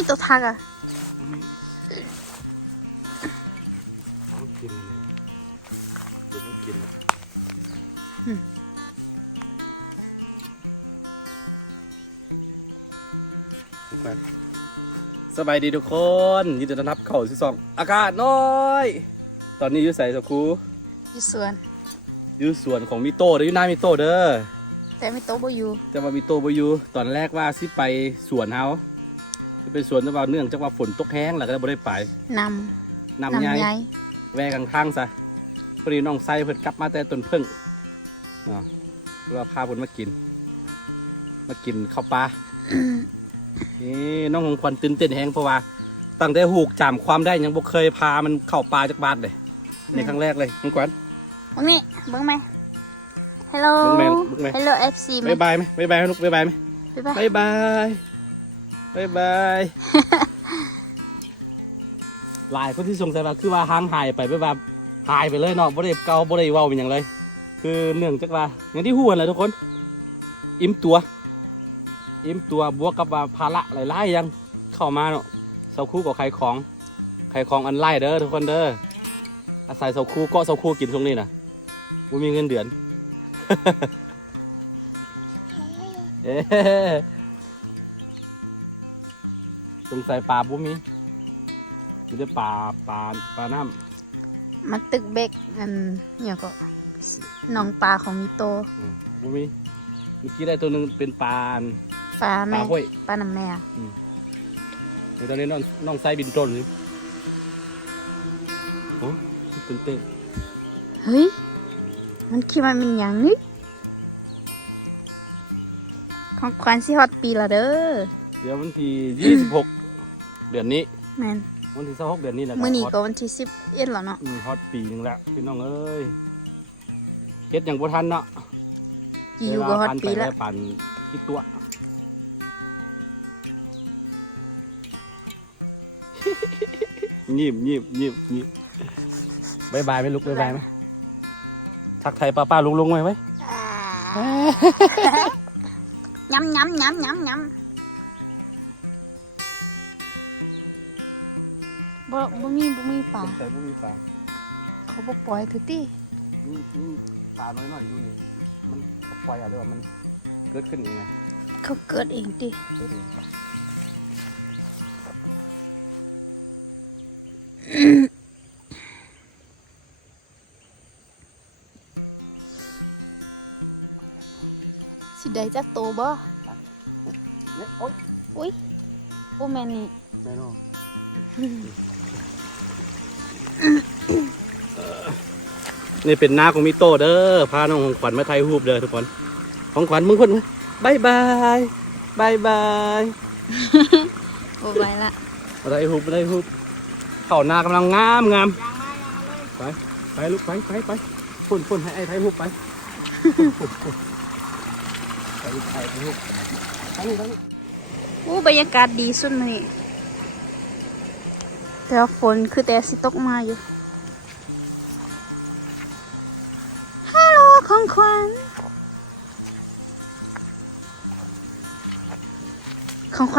มีตัวทักอ่ะกินเลยเดี๋ยวต้องกินแล้วสบายดีทุกคนยินดีต้อนรับเข้าที่2อากาศน้อยตอนนี้อยู่ใส่สักครูอยู่สวนของมิโต้เด้ออยู่หน้ามิโต้เด้อแต่ไม่โตบ่อยู่แต่ว่ามิโต้บ่อยู่ตอนแรกว่าสิไปสวนเฮาที่เป็นสวนแต่ว่าเนื่องจากว่าฝนตกแห้งแล้วก็บ่ได้ไปนำใหญ่แวะกลางทางซะพอดีน้องไส้เพิ่นกลับมาแต่ต้นพึ่งเราพาเพิ่นมากินข้าวปลานี่น้องของขวัญตื่นเต้นแฮงเพราะว่าตั้งแต่หูกจำความได้ยังบ่เคยพามันเข้าปลาจากบ้านเลยในครั้งแรกเลยน้องขวัญบังนี่เบิ่งไหมฮัลโหลฮัลโหล FC บ๊ายบายไหมบ๊ายบายลูกบ๊ายบายไหมบ๊ายบายหลายคนที่สงสัยว่าคือว่าห่างหายไปแบบหายไปเลยเนาะบ่ได้เกาบ่ได้เว้าเป็นอย่างไรคือเนื่องจากว่าอย่างที่ฮู้กันแหละทุกคนอิ่มตัวบวกกับว่าภาระหลายๆยังเข้ามาเนาะเสาคู่กับขายของออนไลน์เด้อทุกคนเด้ออาศัยเสาคู่ก็เสาคู่กินตรงนี้นะบ่มีเงินเดือน สงสัยปลาบ่มีได้ปลาน้ำมันตึกเบกอันเนี่ยก็น้องปลาของมิโตบ่มีเมื่อกี้ได้ตัวหนึ่งเป็นปลาแม่ห้วยปลาน้ำแม่ในตอนนี้น้องไส้บินต้นนี่โอ้ตื่นเต้นเฮ้ยมันคิดว่ามันอย่างนี้ของขวัญสิฮอตปีละเด้อเดี๋ยววันที่26เดือนนี้แม่นวันที่26เดือนนี้แหละมื้อนี้ก็วันที่11แล้วเนาะฮอตปีนึงแล้วพี่น้องเอ้ยเฮ็ดอย่างบ่ทันเนาะอยู่ก็ฮอตปีแล้วปั่นคิดตัวยิ้มบ๊ายบายไหมลูกบ๊ายบายไหมทักไทยป้าลุงไหมย้ำบ่มีปลาแต่บ่มีปลาเขาบ่ปล่อยคือติปลาน้อยอยู่นี่มันปล่อยอะไรวะมันเกิดขึ้นยังไงเขาเกิดเองติสิได้จักโตบ่อุ้ยโอ้แม่นี่แม่นอนี่เป็นหน้าของมิโต้เด้อพาน้องของขวัญมาถ่ายรูปเด้อทุกคนของขวัญมึงคนบายโอ้ไปละถ่ายรูปเข้าหน้ากำลังงามไปลูกไปพ่นให้ไอ้ถ่ายรูปไปถ่ายรูปโอ้บรรยากาศดีสุดเลยแต่ฝนคือแต่สิตกมาอยู่ฮัลโหลของขว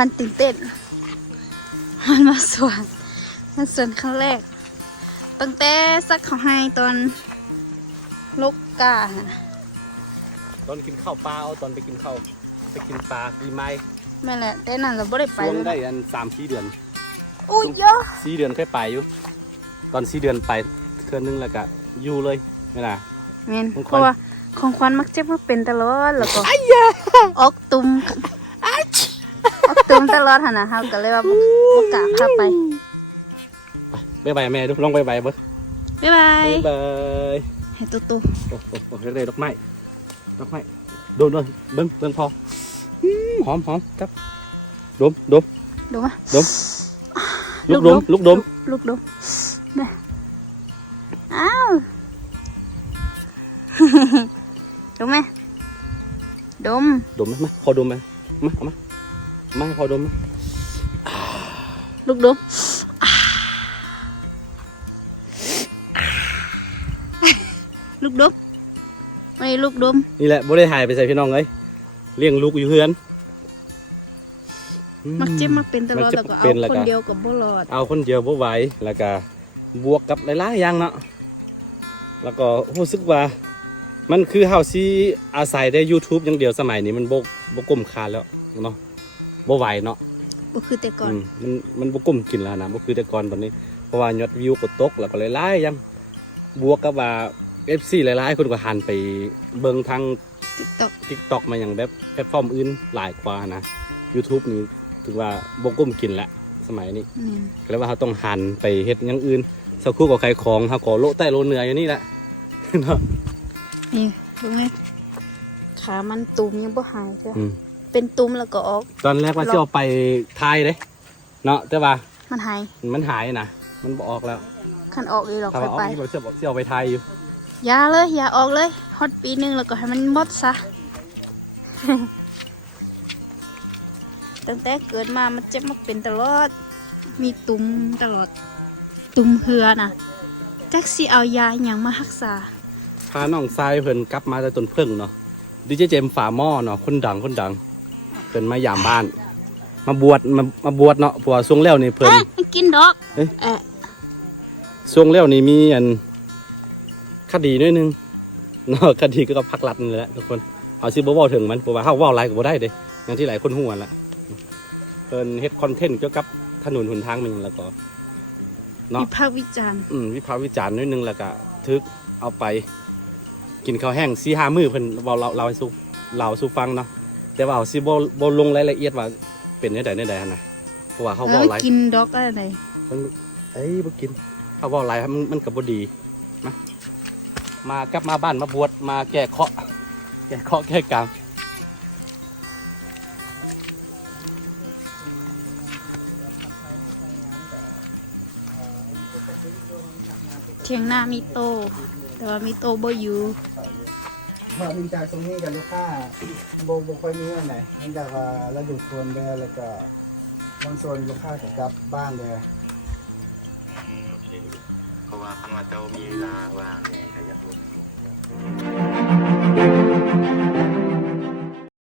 ัญตื่นเต้นมันมาสวนครั้งแรกตั้งแต่ซักเขาให้ตอนลูกกาตอนกินข้าวปลาเอาตอนไปกินข้าวไปกินปลาปีใหม่ไม่แหละแต่นั่นเราไม่ได้ไปช่วงได้อัน3-4 เดือนอุ้ยเยอะ4 เดือนค่อยไปอยู่ตอน4 เดือนไปเทื่อนึงแล้วก็อยู่เลยไม่ล่ะเงี้ยเพราะว่าของขวัญมักจะมาเป็นตลอดแล้วก็ออกตุ่มตลอดหนะเฮาก็เลยว่าบ่กล้าพาไปบ๊ายบายแม่ดูลองบ๊ายบายเบิ่งบ๊ายบายให้ตุ๊โอ้เล็กๆดอกไม้โดนเบิ่งพอหอมครับดมอ่ะลูกดมเนี่ยอ้าวดมไหมมาพอดมไหมมาเอามาพอดมลูกดมไม่ลูกดมนี่แหละบ่ได้หายไปใส่พี่น้องเลยเลี้ยงลูกอยู่เฮือน มักเจ็บมักเป็นตลอดแล้วก็เอาคนเดียวกับบ่รอดเอาคนเดียวบ่ไหวแล้วก็บวกกับหลายๆอย่างเนาะแล้วก็รู้สึกว่ามันคือเฮาสิอาศัยได้ YouTube อย่างเดียวสมัยนี้มันบ่ก้มคานแล้วเนาะบ่ไหวเนาะบ่คือแต่ก่อนมันบ่ก้มกินแล้วนะบ่คือแต่ก่อนตอนนี้เพราะว่ายอดวิวก็ตกแล้วก็หลายๆอย่างบวกกับว่า FC หลายๆคนก็หันไปเบิ่งทาง TikTok มาอย่างแบบแพลตฟอร์มอื่นหลายกว่านะ YouTube นี่ถือว่าบ่ก้มกินแล้วสมัยนี้ก็เลยว่าเขาต้องหันไปเฮ็ดอย่างอื่นสักครู่ก็ขายของเขาก็โลใต้โลเหนืออยู่นี่แหละเนาะนี่ดูไงขามันตุ่มยังบ่หายจ้ะเป็นตุ่มแล้วก็ออกตอนแรกว่าสิเอาไปทายเด้เนาะแต่ว่ามันหายนะมันบ่ออกแล้วคันออกอีหรอกค่อยไปถ้าว่าออกนี่บ่สิเอาไปทายอยู่อย่าเลยอย่าออกเลยฮอดปีนึงแล้วก็ให้มันหมดซะ ตั้งแต่เกิดมามันเจ็บมันเป็นตลอดมีตุ่มตลอดตุ่มเหือน่ะจักสิเอายาอย่างมารักษาพาน้องทรายเพิ่นกลับมาแต่ต้นเพิ่งเนาะดีเจเจมฝาหม้อเนาะคนดังเพิ่นมายามบ้านมาบวชเนาะเพราะว่าช่วงแล้วนี่เพิ่นกินดอกช่วงแล้วนี่มีอันคดีนิดนึงเนาะคดีก็พักรัฐนี่แหละทุกคนเอาสิบ่เว้าถึงมันเพราะว่าเฮาเว้าหลายก็บ่ได้เด้อย่างที่หลายคนฮู้นั่นแหละเพิ่นเฮ็ดคอนเทนต์เกี่ยวกับถนนหนทางนึงแล้วก็เนาะวิพากษ์วิจารณ์นิดนึงแล้วก็ทึกเอาไปกินข้าวแห้ง 4-5 มื้อเพิ่นเว้าเราให้สู่ฟังเนาะแต่ว่าสิบ่ลงรายละเอียดว่าเป็นจังได๋นะเพราะว่าเขาเว้าหลายกินดอกอะไรมันบ่กินเขาเว้าหลายมันก็บ่ดีนะมากลับมาบ้านมาบวชมาแก้เคราะห์แก้กรรมเทียงหน้ามีโตแต่ว่ามีโตบ่อยู่พอถึงจากตรงนี้กับลูกค้าบ่ค่อยมีอันไหนเนื่องจากว่าระดูฝนเด้อแล้วก็บางส่วนลูกค้าก็กลับบ้านเด้อเพราะว่าคันว่าเจ้ามีเวลาว่างเนี่ยก็อยากรู้